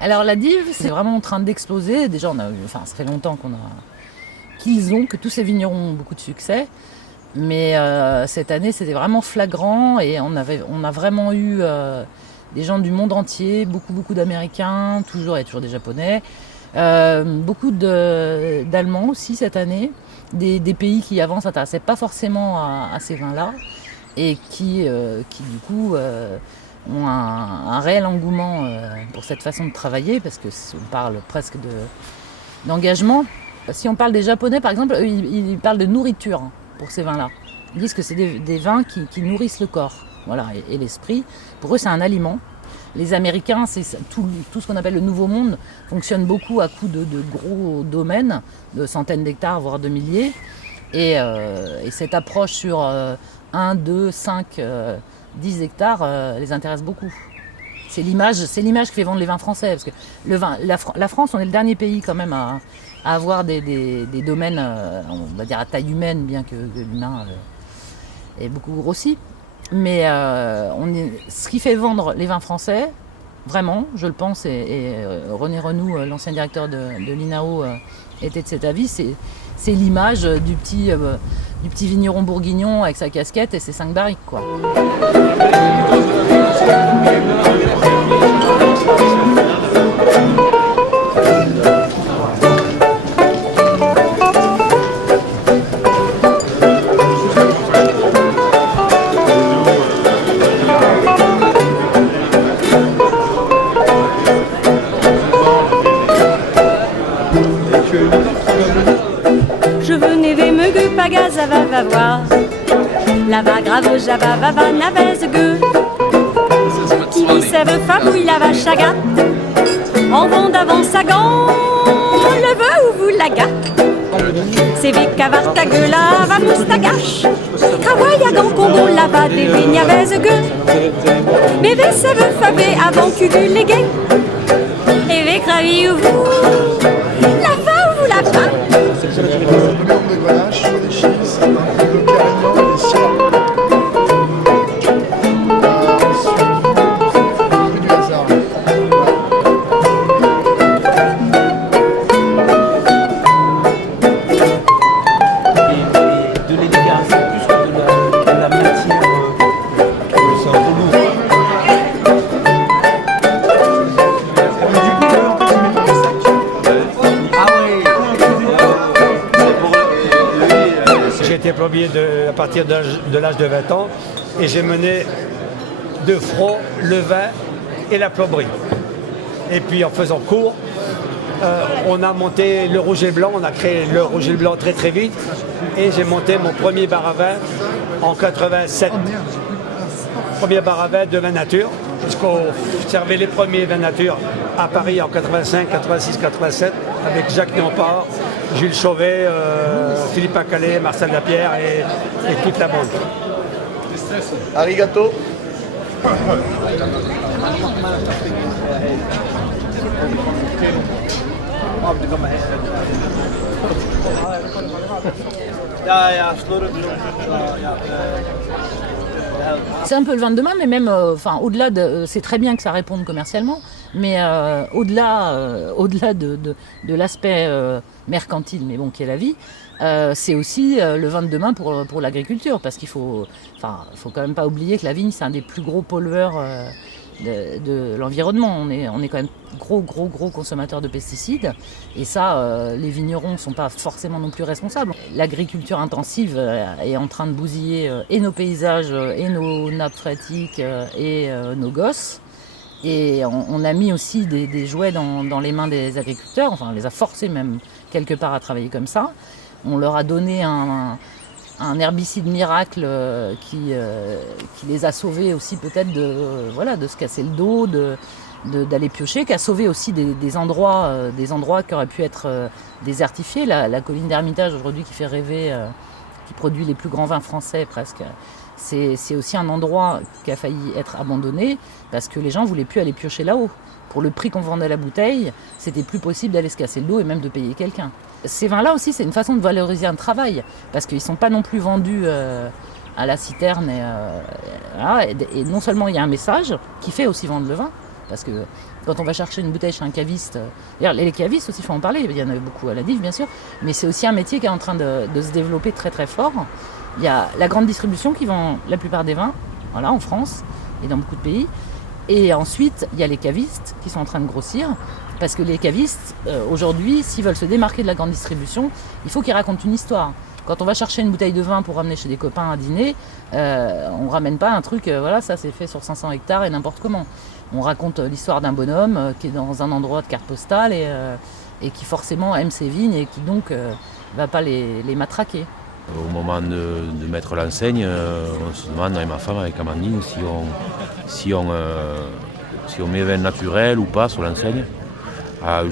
Alors la Dive, c'est vraiment en train d'exploser. Déjà, ça fait longtemps que tous ces vignerons ont beaucoup de succès. Mais cette année, c'était vraiment flagrant et on a vraiment eu des gens du monde entier, beaucoup d'Américains, il y a toujours des Japonais, beaucoup d'Allemands aussi cette année, des pays qui avant ne s'intéressaient pas forcément à ces vins-là et qui du coup ont un réel engouement pour cette façon de travailler, parce qu'on parle presque d'engagement. Si on parle des Japonais, par exemple, ils parlent de nourriture pour ces vins-là. Ils disent que c'est des vins qui nourrissent le corps, voilà, et l'esprit. Pour eux, c'est un aliment. Les Américains, tout ce qu'on appelle le Nouveau Monde, fonctionne beaucoup à coups de gros domaines, de centaines d'hectares, voire de milliers. Et cette approche sur 1, 2, 5, 10 hectares les intéresse beaucoup. C'est l'image qui fait vendre les vins français. Parce que la France, on est le dernier pays quand même à avoir des domaines, on va dire à taille humaine, bien que l'humain est beaucoup grossi. Mais ce qui fait vendre les vins français, vraiment, je le pense, et René Renoux, l'ancien directeur de l'INAO, était de cet avis, c'est l'image du petit vigneron bourguignon avec sa casquette et ses 5 barriques, quoi. Je venais ve me gu pagaza va voir la va grave java va navez gue qui sève fabouille la vache à gâte en vend d'avant sa gant le veut ou vous la gâte c'est vic cavar ta gueule va moustagache travaille à gant congo la va des vignes avec gue mais ve sève fabé avant que les gays et ve cravi ou vous la va ou vous la va. Le nombre de grenache, des chises, le carignan et des cires. Ensuite, du hasard. De l'élégance, plus que de la matière. C'est un peu lourd. J'ai été plombier à partir de l'âge de 20 ans et j'ai mené de front le vin et la plomberie. Et puis en faisant court, on a monté le rouge et blanc, on a créé le rouge et blanc très vite et j'ai monté mon premier bar à vin en 87. Premier bar à vin de vin nature, puisqu'on servait les premiers vins nature à Paris en 85, 86, 87 avec Jacques Néampart, Jules Chauvet, Philippe Acalé, Marcel Lapierre et toute la bande. Arigato. C'est un peu le vin de demain, mais même, au-delà c'est très bien que ça réponde commercialement, mais au-delà de l'aspect mercantile, mais bon, qui est la vie, c'est aussi le vin de demain pour l'agriculture, parce qu'il faut quand même pas oublier que la vigne, c'est un des plus gros pollueurs de l'environnement. On est quand même gros consommateurs de pesticides, et ça, les vignerons ne sont pas forcément non plus responsables. L'agriculture intensive est en train de bousiller et nos paysages, et nos nappes phréatiques, et nos gosses. Et on a mis aussi des jouets dans les mains des agriculteurs, enfin on les a forcés même quelque part à travailler comme ça. On leur a donné un herbicide miracle qui les a sauvés aussi peut-être de se casser le dos, d'aller piocher, qui a sauvé aussi des endroits qui auraient pu être désertifiés. La colline d'Hermitage aujourd'hui qui fait rêver, qui produit les plus grands vins français presque, c'est aussi un endroit qui a failli être abandonné parce que les gens ne voulaient plus aller piocher là-haut. Pour le prix qu'on vendait la bouteille, c'était plus possible d'aller se casser le dos et même de payer quelqu'un. Ces vins-là aussi, c'est une façon de valoriser un travail parce qu'ils ne sont pas non plus vendus à la citerne. Et non seulement il y a un message qui fait aussi vendre le vin, parce que quand on va chercher une bouteille chez un caviste, d'ailleurs les cavistes aussi, il faut en parler, il y en a beaucoup à la DIV bien sûr, mais c'est aussi un métier qui est en train de se développer très très fort. Il y a la grande distribution qui vend la plupart des vins, voilà, en France et dans beaucoup de pays. Et ensuite, il y a les cavistes qui sont en train de grossir, parce que les cavistes, aujourd'hui, s'ils veulent se démarquer de la grande distribution, il faut qu'ils racontent une histoire. Quand on va chercher une bouteille de vin pour ramener chez des copains à dîner, on ne ramène pas un truc, voilà, ça c'est fait sur 500 hectares et n'importe comment. On raconte l'histoire d'un bonhomme qui est dans un endroit de carte postale et qui forcément aime ses vignes et qui donc va pas les matraquer. Au moment de mettre l'enseigne, on se demande avec ma femme, avec Amandine, si on met vin naturel ou pas sur l'enseigne,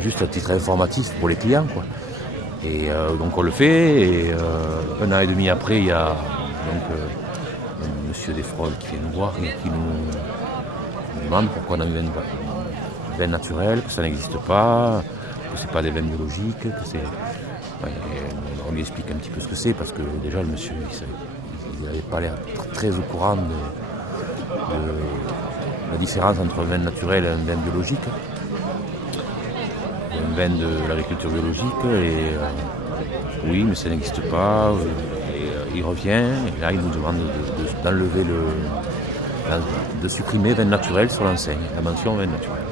juste à titre informatif pour les clients, quoi. Et donc on le fait, et un an et demi après, il y a monsieur Desfroles qui vient nous voir et qui nous demande pourquoi on a mis vin naturel, que ça n'existe pas, que c'est pas des vins biologiques, que c'est... Ouais, on lui explique un petit peu ce que c'est, parce que déjà le monsieur il n'avait pas l'air très au courant de la différence entre un vin naturel et un vin biologique. Un vin de l'agriculture biologique, et oui, mais ça n'existe pas. Il revient, et là il nous demande d'enlever de supprimer vin naturel sur l'enseigne, la mention vin naturel.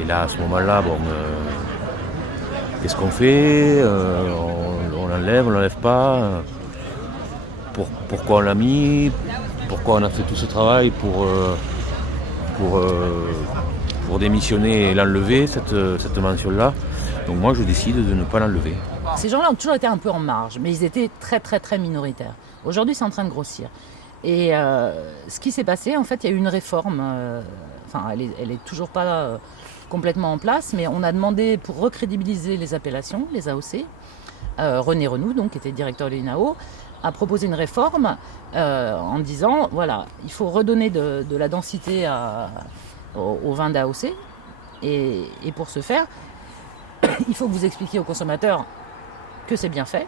Et là, à ce moment-là, bon... qu'est-ce qu'on fait? On l'enlève, on l'enlève pas? Pourquoi on l'a mis? Pourquoi on a fait tout ce travail pour démissionner et l'enlever, cette mention-là? Donc moi, je décide de ne pas l'enlever. Ces gens-là ont toujours été un peu en marge, mais ils étaient très très très minoritaires. Aujourd'hui, c'est en train de grossir. Et ce qui s'est passé, en fait, il y a eu une réforme. Elle est toujours pas... complètement en place, mais on a demandé pour recrédibiliser les appellations, les AOC, René Renoux, donc, qui était directeur de l'INAO, a proposé une réforme en disant, voilà, il faut redonner de la densité au vin d'AOC, et pour ce faire, il faut que vous expliquiez aux consommateurs que c'est bien fait.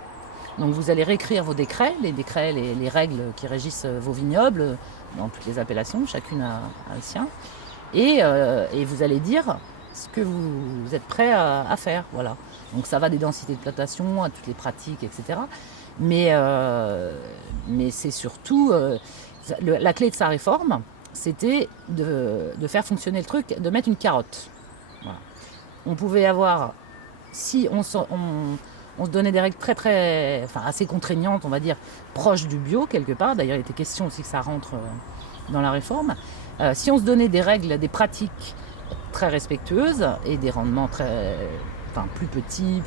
Donc vous allez réécrire vos décrets, les règles qui régissent vos vignobles, dans toutes les appellations, chacune a le sien. Et vous allez dire ce que vous êtes prêt à faire. Voilà. Donc ça va des densités de plantation à toutes les pratiques, etc. Mais c'est surtout... la clé de sa réforme, c'était de faire fonctionner le truc, de mettre une carotte. Voilà. On pouvait avoir... Si on se donnait des règles assez contraignantes, on va dire, proches du bio, quelque part. D'ailleurs, il était question aussi que ça rentre dans la réforme. Si on se donnait des règles, des pratiques très respectueuses et des rendements plus petits,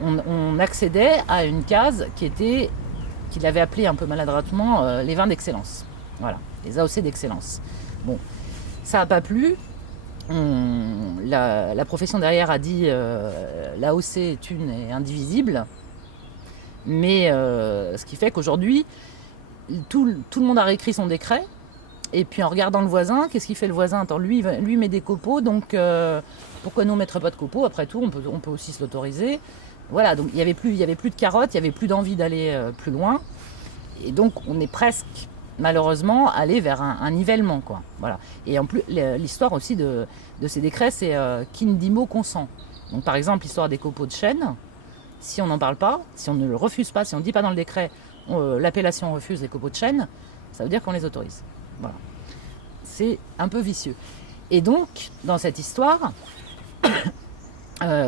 on accédait à une case qu'il avait appelée un peu maladroitement les vins d'excellence. Voilà, les AOC d'excellence. Bon, ça n'a pas plu. La profession derrière a dit l'AOC est une et indivisible. Mais ce qui fait qu'aujourd'hui, tout le monde a réécrit son décret. Et puis en regardant le voisin, qu'est-ce qu'il fait le voisin? Attends, lui met des copeaux, donc pourquoi nous on ne mettrait pas de copeaux? Après tout, on peut aussi se l'autoriser. Voilà, donc il y avait plus de carottes, il n'y avait plus d'envie d'aller plus loin. Et donc on est presque, malheureusement, allé vers un nivellement, quoi. Voilà. Et en plus, l'histoire aussi de ces décrets, c'est qui ne dit mot consent. Donc par exemple, l'histoire des copeaux de chêne, si on n'en parle pas, si on ne le refuse pas, si on ne dit pas dans le décret, l'appellation refuse les copeaux de chêne, ça veut dire qu'on les autorise. Voilà. C'est un peu vicieux. Et donc, dans cette histoire,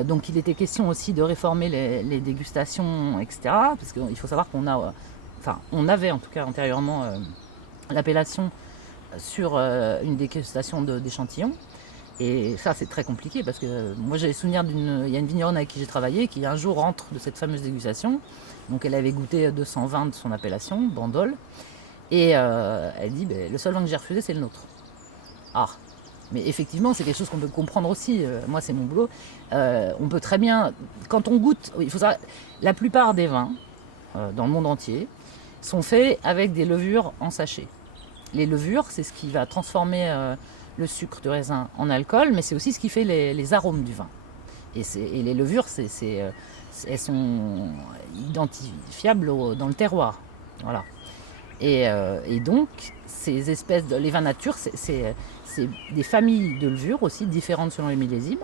donc il était question aussi de réformer les dégustations, etc. Parce qu'il faut savoir on avait en tout cas antérieurement l'appellation sur une dégustation d'échantillons. Et ça, c'est très compliqué parce que moi, j'ai le souvenir il y a une vigneronne avec qui j'ai travaillé qui un jour rentre de cette fameuse dégustation. Donc, elle avait goûté 220 de son appellation, Bandol. Et elle dit, le seul vin que j'ai refusé, c'est le nôtre. Ah, mais effectivement, c'est quelque chose qu'on peut comprendre aussi. Moi, c'est mon boulot. On peut très bien, quand on goûte, il faut savoir, la plupart des vins dans le monde entier, sont faits avec des levures en sachet. Les levures, c'est ce qui va transformer le sucre du raisin en alcool, mais c'est aussi ce qui fait les arômes du vin. Et les levures, elles sont identifiables dans le terroir. Voilà. Et donc, ces espèces les vins nature, c'est des familles de levures aussi différentes selon les millésimes.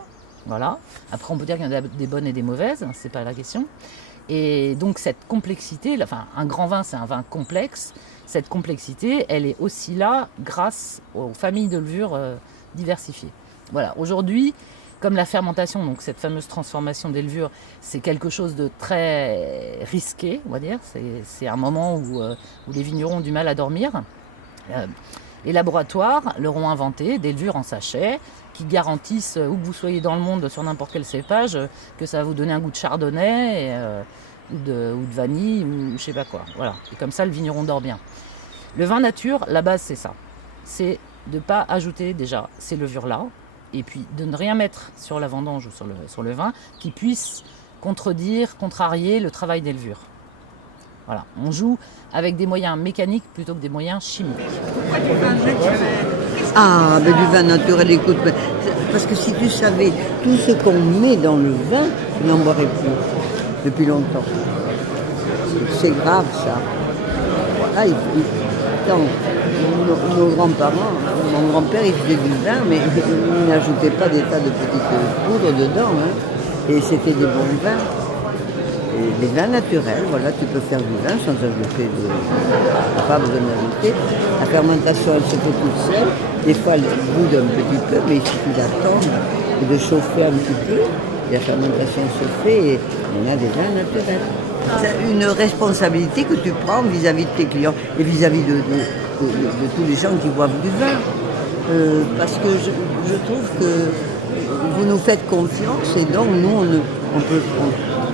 Voilà. Après, on peut dire qu'il y en a des bonnes et des mauvaises, c'est pas la question. Et donc, cette complexité, un grand vin, c'est un vin complexe. Cette complexité, elle est aussi là grâce aux familles de levures diversifiées. Voilà. Aujourd'hui, comme la fermentation, donc cette fameuse transformation des levures, c'est quelque chose de très risqué, on va dire. C'est un moment où les vignerons ont du mal à dormir. Les laboratoires leur ont inventé des levures en sachet qui garantissent, où que vous soyez dans le monde, sur n'importe quel cépage, que ça va vous donner un goût de chardonnay ou de vanille ou je sais pas quoi. Voilà. Et comme ça, le vigneron dort bien. Le vin nature, la base, c'est ça. C'est de ne pas ajouter déjà ces levures-là, et puis de ne rien mettre sur la vendange ou sur le vin qui puisse contrarier le travail des levures. Voilà, on joue avec des moyens mécaniques plutôt que des moyens chimiques. Ah, mais du vin naturel, écoute, parce que si tu savais tout ce qu'on met dans le vin, tu n'en boirais plus depuis longtemps. C'est grave ça. Voilà, attends, nos grands-parents, mon grand-père il faisait du vin, mais il n'ajoutait pas des tas de petites poudres dedans, hein, et c'était des bons vins. Et des vins naturels, voilà, tu peux faire du vin sans ajouter pas besoin d'ajouter. La fermentation, elle se fait toute seule. Des fois, elle boude un petit peu, mais il suffit d'attendre et de chauffer un petit peu. Et la fermentation se fait et on a des vins naturels. C'est une responsabilité que tu prends vis-à-vis de tes clients et vis-à-vis de tous les gens qui boivent du vin. Parce que je trouve que vous nous faites confiance et donc nous,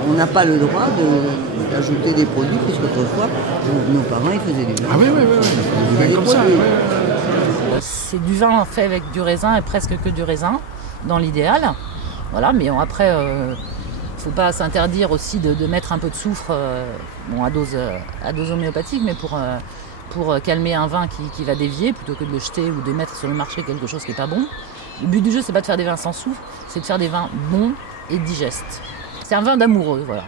on n'a pas le droit d'ajouter des produits, puisqu'autrefois, nos parents, ils faisaient du vin. Ah oui, comme ça. C'est du vin fait avec du raisin et presque que du raisin, dans l'idéal. Voilà, mais après, il ne faut pas s'interdire aussi de mettre un peu de soufre, à dose homéopathique, mais pour calmer un vin qui va dévier, plutôt que de le jeter ou de mettre sur le marché quelque chose qui n'est pas bon. Le but du jeu, c'est pas de faire des vins sans soufre, c'est de faire des vins bons et digestes. C'est un vin d'amoureux, voilà.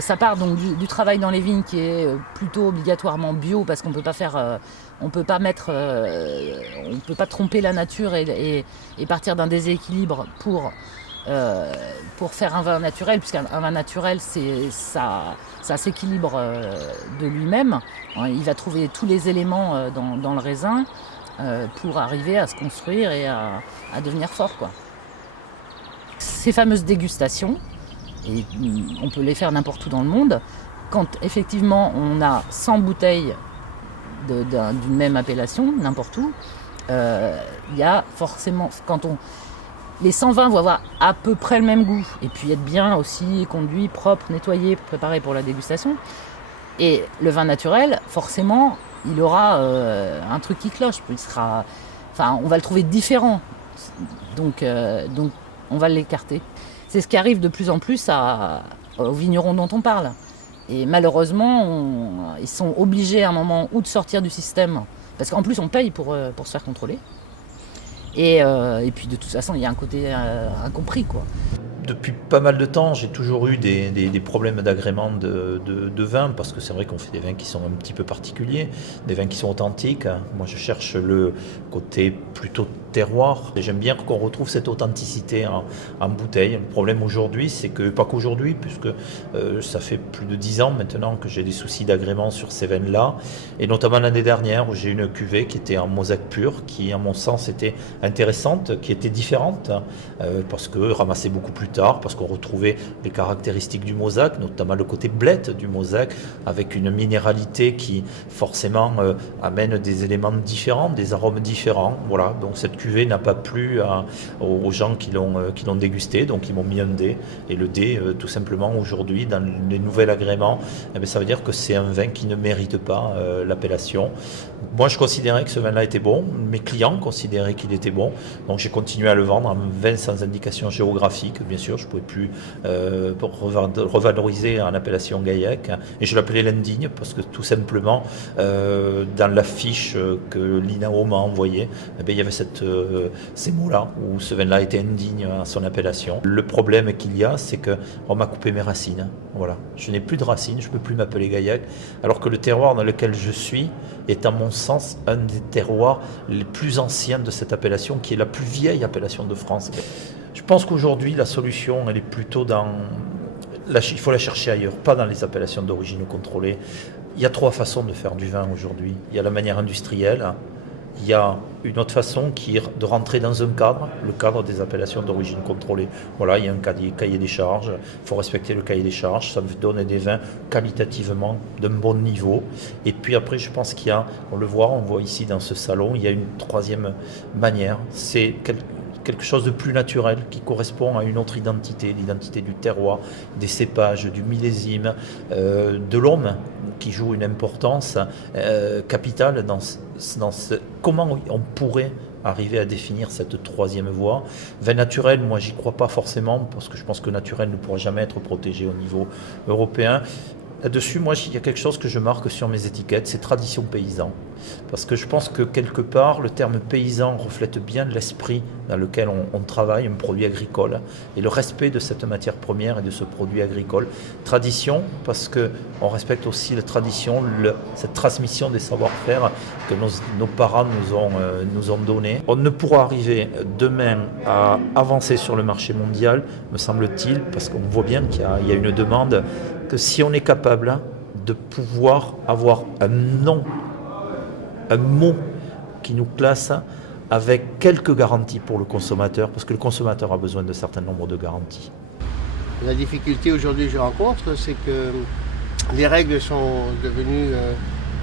Ça part donc du travail dans les vignes qui est plutôt obligatoirement bio parce qu'on peut pas faire, on peut pas tromper la nature et partir d'un déséquilibre pour faire un vin naturel, puisqu'un vin naturel, ça s'équilibre de lui-même. Il va trouver tous les éléments dans le raisin pour arriver à se construire et à devenir fort, quoi. Ces fameuses dégustations, et on peut les faire n'importe où dans le monde, quand effectivement on a 100 bouteilles d'une même appellation, n'importe où, il y a forcément, les 120 vont avoir à peu près le même goût, et puis être bien aussi conduit, propre, nettoyé, préparé pour la dégustation. Et le vin naturel, forcément, il aura un truc qui cloche, on va le trouver différent, donc on va l'écarter. C'est ce qui arrive de plus en plus aux vignerons dont on parle. Et malheureusement, ils sont obligés à un moment ou de sortir du système, parce qu'en plus on paye pour se faire contrôler. Et puis de toute façon, il y a un côté incompris, quoi. Depuis pas mal de temps, j'ai toujours eu des problèmes d'agrément de vin, parce que c'est vrai qu'on fait des vins qui sont un petit peu particuliers, des vins qui sont authentiques. Moi, je cherche le côté plutôt terroir. Et j'aime bien qu'on retrouve cette authenticité en bouteille. Le problème aujourd'hui, c'est que, pas qu'aujourd'hui, puisque ça fait plus de 10 ans maintenant que j'ai des soucis d'agrément sur ces vins-là, et notamment l'année dernière où j'ai une cuvée qui était en mosaque pur, qui, à mon sens, était intéressante, qui était différente, parce que ramassée beaucoup plus tard, parce qu'on retrouvait les caractéristiques du mosaque, notamment le côté blette du mosaque, avec une minéralité qui forcément amène des éléments différents, des arômes différents. Voilà, donc cette cuvée n'a pas plu aux gens qui l'ont dégusté, donc ils m'ont mis un D. Et le D, tout simplement, aujourd'hui, dans les nouveaux agréments, ça veut dire que c'est un vin qui ne mérite pas l'appellation. Moi, je considérais que ce vin-là était bon. Mes clients considéraient qu'il était bon. Donc, j'ai continué à le vendre en vin sans indication géographique. Bien sûr, je ne pouvais plus revaloriser en appellation Gaillac. Et je l'appelais l'indigne parce que tout simplement, dans la fiche que l'INAO m'a envoyée, il y avait ces mots-là, où ce vin-là était indigne à son appellation. Le problème qu'il y a, c'est qu'on m'a coupé mes racines. Voilà. Je n'ai plus de racines, je ne peux plus m'appeler Gaillac, alors que le terroir dans lequel je suis est, à mon sens, un des terroirs les plus anciens de cette appellation, qui est la plus vieille appellation de France. Je pense qu'aujourd'hui, la solution, elle est plutôt dans... il faut la chercher ailleurs, pas dans les appellations d'origine contrôlée. Il y a 3 façons de faire du vin aujourd'hui. Il y a la manière industrielle, il y a une autre façon qui est de rentrer dans un cadre, le cadre des appellations d'origine contrôlée. Voilà, il y a un cahier des charges, il faut respecter le cahier des charges, ça veut donner des vins qualitativement d'un bon niveau. Et puis après, je pense qu'il y a, on voit ici dans ce salon, il y a une 3e manière, c'est quelque chose de plus naturel qui correspond à une autre identité, l'identité du terroir, des cépages, du millésime, de l'homme qui joue une importance capitale dans comment on pourrait arriver à définir cette 3e voie. Vin naturel, moi j'y crois pas forcément parce que je pense que naturel ne pourra jamais être protégé au niveau européen. Là-dessus, moi, il y a quelque chose que je marque sur mes étiquettes, c'est tradition paysan. Parce que je pense que quelque part, le terme paysan reflète bien l'esprit dans lequel on travaille, un produit agricole, et le respect de cette matière première et de ce produit agricole. Tradition, parce qu'on respecte aussi la tradition, cette transmission des savoir-faire que nos parents nous ont donné. On ne pourra arriver demain à avancer sur le marché mondial, me semble-t-il, parce qu'on voit bien qu'il y a une demande, que si on est capable de pouvoir avoir un nom, un mot qui nous classe avec quelques garanties pour le consommateur, parce que le consommateur a besoin de certain nombre de garanties. La difficulté aujourd'hui que je rencontre, c'est que les règles sont devenues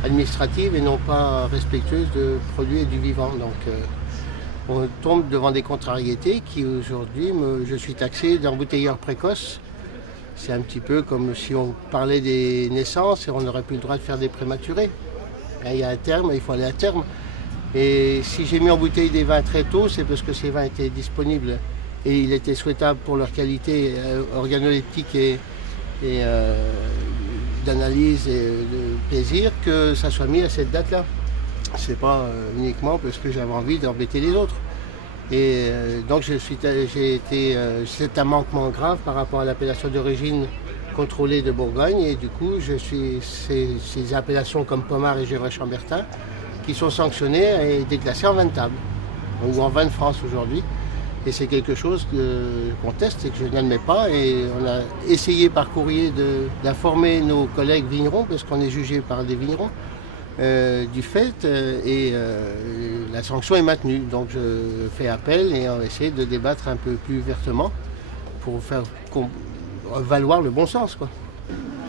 administratives et non pas respectueuses de produits et du vivant. Donc on tombe devant des contrariétés qui aujourd'hui, je suis taxé d'embouteilleur précoce. C'est un petit peu comme si on parlait des naissances et on n'aurait plus le droit de faire des prématurés. Il y a un terme, il faut aller à terme. Et si j'ai mis en bouteille des vins très tôt, c'est parce que ces vins étaient disponibles et il était souhaitable pour leur qualité organoleptique et d'analyse et de plaisir que ça soit mis à cette date-là. C'est pas uniquement parce que j'avais envie d'embêter les autres. Et donc c'est un manquement grave par rapport à l'appellation d'origine contrôlée de Bourgogne. Et du coup, ces appellations comme Pommard et Gevrey-Chambertin qui sont sanctionnées et déclassées en vin de table, ou en vin de France aujourd'hui. Et c'est quelque chose qu'on teste et que je n'admets pas. Et on a essayé par courrier d'informer nos collègues vignerons, parce qu'on est jugé par des vignerons, du fait, et la sanction est maintenue. Donc je fais appel et on essaie de débattre un peu plus vertement pour faire valoir le bon sens, quoi.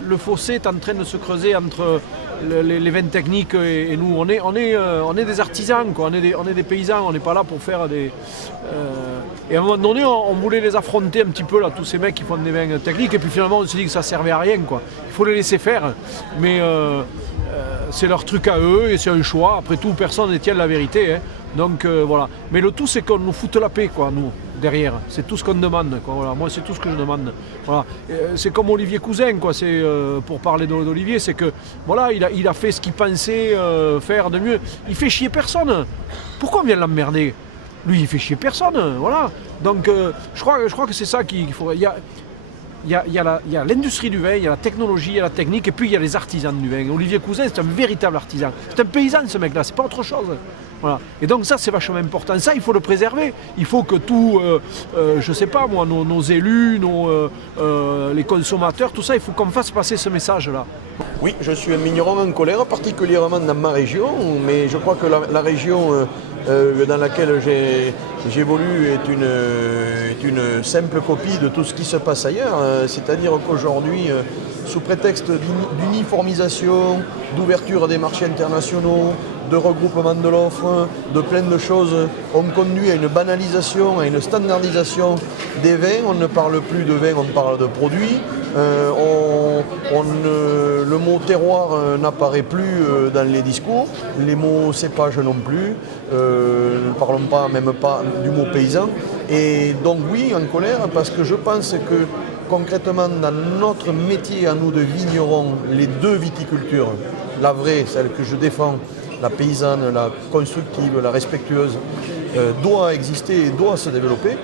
Le fossé est en train de se creuser entre les vins techniques et nous. On est des artisans, quoi. On est des paysans, on n'est pas là pour faire des... Et à un moment donné, on voulait les affronter un petit peu, là, tous ces mecs qui font des vins techniques, et puis finalement on s'est dit que ça servait à rien, quoi. Il faut les laisser faire, mais c'est leur truc à eux et c'est un choix. Après tout, personne ne détient la vérité, hein. Donc voilà. Mais le tout, c'est qu'on nous foute la paix, quoi, nous, derrière. C'est tout ce qu'on demande, quoi. Voilà. Moi, c'est tout ce que je demande. Voilà. C'est comme Olivier Cousin, quoi. C'est pour parler d'Olivier, c'est que voilà, il a fait ce qu'il pensait faire de mieux. Il fait chier personne. Pourquoi on vient l'emmerder? Lui, il fait chier personne. Voilà. Donc je crois que c'est ça qu'il faut. Il y a l'industrie du vin, il y a la technologie, il y a la technique, et puis il y a les artisans du vin. Olivier Cousin, c'est un véritable artisan. C'est un paysan, ce mec-là, c'est pas autre chose. Voilà. Et donc ça, c'est vachement important. Ça, il faut le préserver. Il faut que tout, je sais pas moi, nos élus, les consommateurs, tout ça, il faut qu'on fasse passer ce message-là. Oui, je suis un vigneron en colère, particulièrement dans ma région, mais je crois que la région dans laquelle j'évolue est une simple copie de tout ce qui se passe ailleurs. C'est-à-dire qu'aujourd'hui, sous prétexte d'uniformisation, d'ouverture des marchés internationaux, de regroupement de l'offre, de plein de choses, ont conduit à une banalisation, à une standardisation des vins. On ne parle plus de vin, on parle de produits. Le mot terroir n'apparaît plus dans les discours, les mots cépage non plus, ne parlons pas, même pas du mot paysan. Et donc oui, en colère, parce que je pense que concrètement dans notre métier à nous de vignerons, les deux viticultures, la vraie, celle que je défends, la paysanne, la constructive, la respectueuse, doit exister et doit se développer.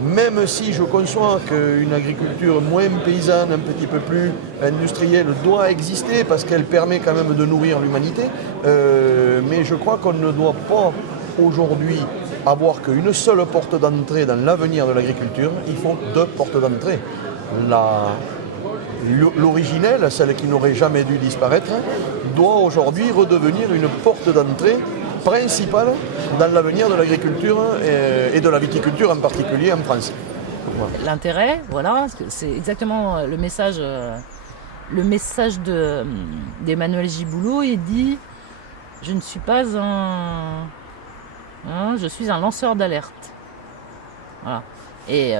Même si je conçois qu'une agriculture moins paysanne, un petit peu plus industrielle, doit exister parce qu'elle permet quand même de nourrir l'humanité, mais je crois qu'on ne doit pas aujourd'hui avoir qu'une seule porte d'entrée dans l'avenir de l'agriculture. Il faut deux portes d'entrée. L'originelle, celle qui n'aurait jamais dû disparaître, doit aujourd'hui redevenir une porte d'entrée principale dans l'avenir de l'agriculture et de la viticulture en particulier en France. Voilà. L'intérêt, voilà, c'est exactement le message d'Emmanuel Giboulot. Il dit « Je ne suis pas je suis un lanceur d'alerte. » Voilà. Et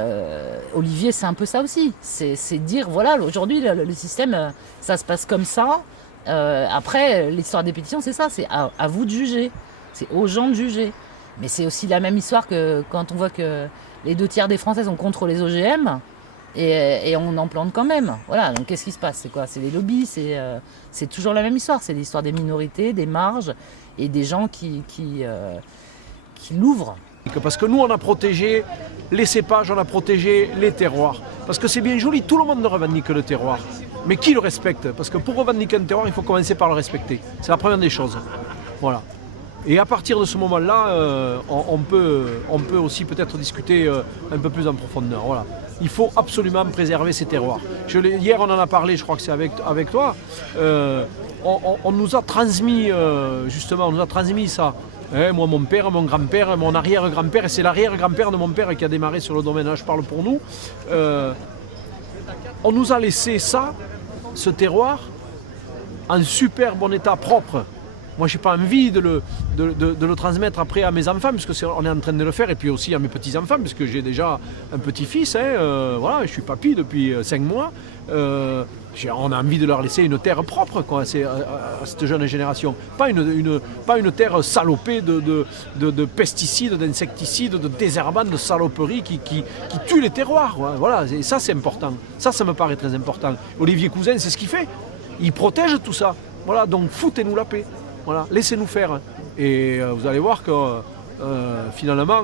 Olivier, c'est un peu ça aussi. C'est dire, voilà, aujourd'hui, le système, ça se passe comme ça. Après, l'histoire des pétitions, c'est ça, c'est à vous de juger. C'est aux gens de juger. Mais c'est aussi la même histoire que quand on voit que les 2 tiers des Français sont contre les OGM et on en plante quand même. Voilà, donc qu'est-ce qui se passe? C'est quoi? C'est les lobbies, c'est toujours la même histoire. C'est l'histoire des minorités, des marges et des gens qui l'ouvrent. Parce que nous, on a protégé les cépages, on a protégé les terroirs. Parce que c'est bien joli, tout le monde revendique le terroir. Mais qui le respecte? Parce que pour revendiquer un terroir, il faut commencer par le respecter. C'est la première des choses. Voilà. Et à partir de ce moment-là, on peut aussi peut-être discuter un peu plus en profondeur. Voilà. Il faut absolument préserver ces terroirs. Hier, on en a parlé, je crois que c'est avec toi. On nous a transmis, justement, ça. Moi, mon père, mon grand-père, mon arrière-grand-père, et c'est l'arrière-grand-père de mon père qui a démarré sur le domaine, là, je parle pour nous. On nous a laissé ça, ce terroir, en super bon état, propre. Moi, je n'ai pas envie de le transmettre après à mes enfants, puisque on est en train de le faire, et puis aussi à mes petits-enfants, puisque j'ai déjà un petit-fils. Voilà, je suis papy depuis 5 mois. On a envie de leur laisser une terre propre, quoi, à cette jeune génération. Pas une terre salopée de pesticides, d'insecticides, de désherbants, de saloperies qui tuent les terroirs. Voilà, et ça, c'est important. Ça me paraît très important. Olivier Cousin, c'est ce qu'il fait. Il protège tout ça. Voilà, donc foutez-nous la paix. Voilà, laissez-nous faire. Et vous allez voir que finalement,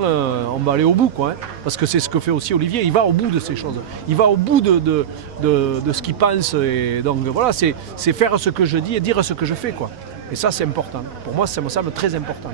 on va aller au bout, quoi, hein, parce que c'est ce que fait aussi Olivier. Il va au bout de ces choses. Il va au bout de ce qu'il pense. Et donc voilà, c'est faire ce que je dis et dire ce que je fais, quoi. Et ça, c'est important. Pour moi, ça me semble très important.